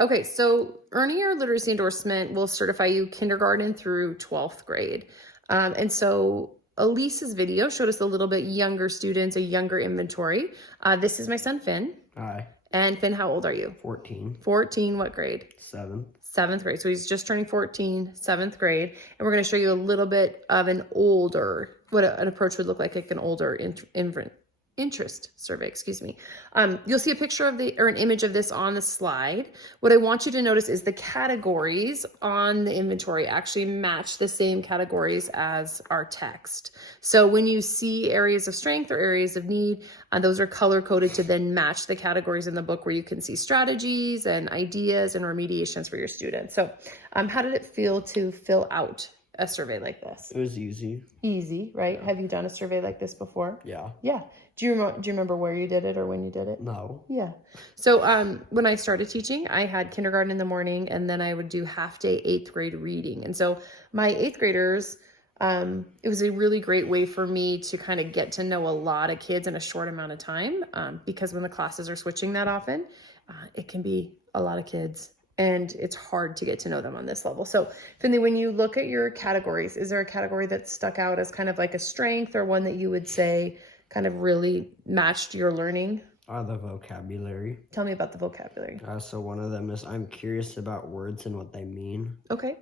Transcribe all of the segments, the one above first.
Okay, so earning your literacy endorsement will certify you kindergarten through 12th grade. And so Elise's video showed us a little bit younger students, a younger inventory. This is my son, Finn. Hi. And Finn, how old are you? 14. 14, what grade? 7. 7th grade. So he's just turning 14, 7th grade. And we're going to show you a little bit of an older, what an approach would look like an older interest survey, excuse me. You'll see a picture of an image of this on the slide. What I want you to notice is the categories on the inventory actually match the same categories as our text. So when you see areas of strength or areas of need, those are color coded to then match the categories in the book where you can see strategies and ideas and remediations for your students. So how did it feel to fill out a survey like this? It was easy. Easy, right? Yeah. Have you done a survey like this before? Yeah. Yeah. Do you remember where you did it or when you did it? No. Yeah. So when I started teaching, I had kindergarten in the morning, and then I would do half day 8th grade reading. And so my 8th graders, it was a really great way for me to kind of get to know a lot of kids in a short amount of time, because when the classes are switching that often, it can be a lot of kids. And it's hard to get to know them on this level. So Finley, when you look at your categories, is there a category that stuck out as kind of like a strength, or one that you would say kind of really matched your learning? The vocabulary. Tell me about the vocabulary. So one of them is I'm curious about words and what they mean. Okay.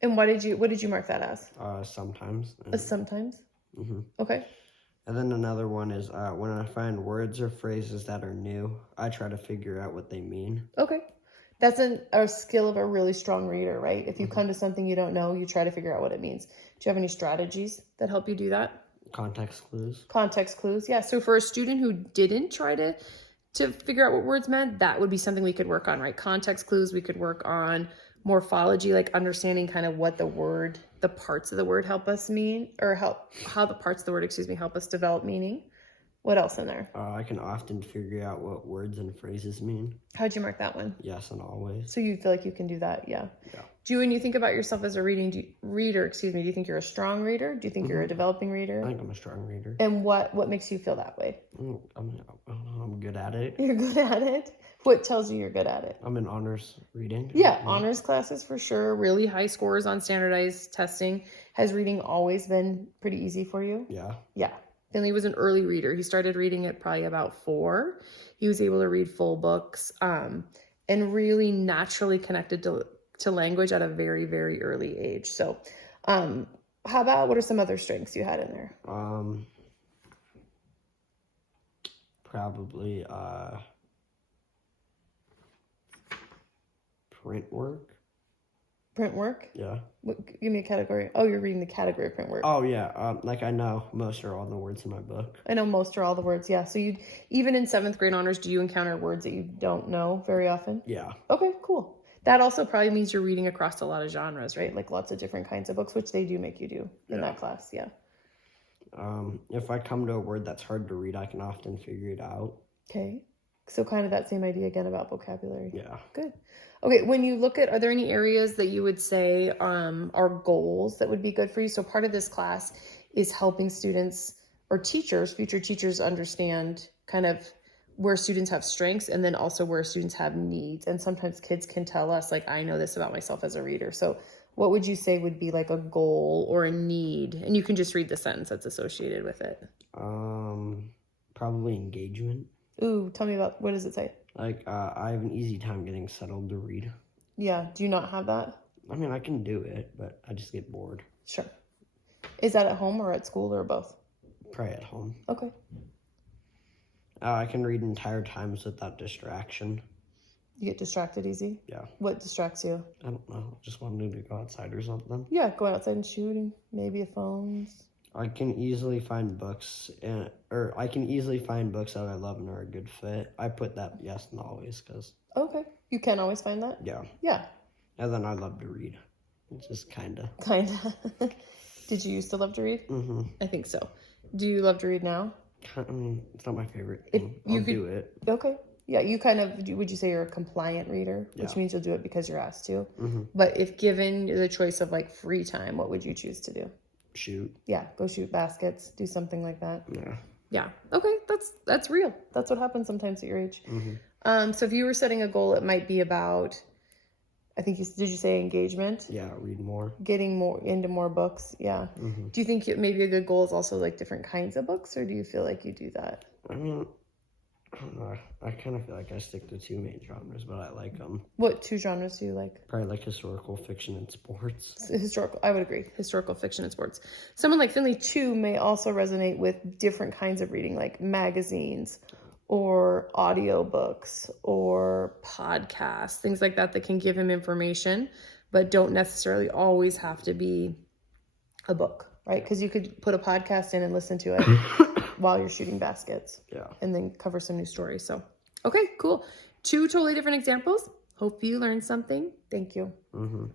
And what did you mark that as? Sometimes. Sometimes? Mm-hmm. Okay. And then another one is when I find words or phrases that are new, I try to figure out what they mean. Okay. That's a skill of a really strong reader, right? If you come to something you don't know, you try to figure out what it means. Do you have any strategies that help you do that? Context clues. Context clues, yeah. So for a student who didn't try to figure out what words meant, that would be something we could work on, right? Context clues, we could work on morphology, like understanding kind of what the parts of the word help us mean, or how the parts of the word, help us develop meaning. What else in there? I can often figure out what words and phrases mean. How'd you mark that one? Yes and always. So you feel like you can do that, yeah. Yeah. When you think about yourself as a reader, do you think you're a strong reader? Do you think you're a developing reader? I think I'm a strong reader. And what makes you feel that way? I'm good at it. You're good at it? What tells you you're good at it? I'm in honors reading. Yeah, honors classes for sure. Really high scores on standardized testing. Has reading always been pretty easy for you? Yeah. Yeah. Finley was an early reader. He started reading at probably about 4. He was able to read full books, and really naturally connected to language at a very, very early age. So what are some other strengths you had in there? Probably print work. Print work? Yeah. Give me a category. Oh, you're reading the category of print work. Oh, yeah. I know most or all the words in my book. I know most or all the words, yeah. So even in 7th grade honors, do you encounter words that you don't know very often? Yeah. Okay, cool. That also probably means you're reading across a lot of genres, right? Like lots of different kinds of books, which they do make you do in that class, yeah. If I come to a word that's hard to read, I can often figure it out. Okay. So kind of that same idea again about vocabulary. Yeah. Good. Okay, when you look at, are there any areas that you would say are goals that would be good for you? So part of this class is helping students or future teachers understand kind of where students have strengths and then also where students have needs. And sometimes kids can tell us, like, I know this about myself as a reader. So what would you say would be like a goal or a need? And you can just read the sentence that's associated with it. Probably engagement. Ooh, tell me what does it say? Like, I have an easy time getting settled to read. Yeah, do you not have that? I mean, I can do it, but I just get bored. Sure. Is that at home or at school or both? Probably at home. Okay. I can read entire times without distraction. You get distracted easy? Yeah. What distracts you? I don't know. Just wanted to go outside or something. Yeah, going outside and shooting. Maybe a phones. I can easily find books, that I love and are a good fit. I put that yes and always because. Okay. You can always find that? Yeah. Yeah. And then I love to read. Just kinda. Kinda. Did you used to love to read? Mm-hmm. I think so. Do you love to read now? I mean, it's not my favorite thing. I'll do it. Okay. Yeah, you kind of, would you say you're a compliant reader? Yeah. Which means you'll do it because you're asked to. Mm-hmm. But if given the choice of like free time, what would you choose to do? Shoot. Yeah, go shoot baskets, do something like that. Yeah. Yeah. Okay, that's real. That's what happens sometimes at your age. Mm-hmm. So if you were setting a goal, it might be about, I think did you say engagement? Yeah, read more. Getting more into more books. Yeah. Mm-hmm. Do you think maybe a good goal is also like different kinds of books, or do you feel like you do that? I mean, I don't know. I kind of feel like I stick to two main genres, but I like them. What two genres do you like? Probably like historical fiction and sports. Historical, I would agree. Historical fiction and sports. Someone like Finley too may also resonate with different kinds of reading, like magazines or audiobooks or podcasts, things like that can give him information, but don't necessarily always have to be a book, right? Because you could put a podcast in and listen to it while you're shooting baskets. Yeah. And then cover some new stories. So, okay, cool. Two totally different examples. Hope you learned something. Thank you. Mm-hmm.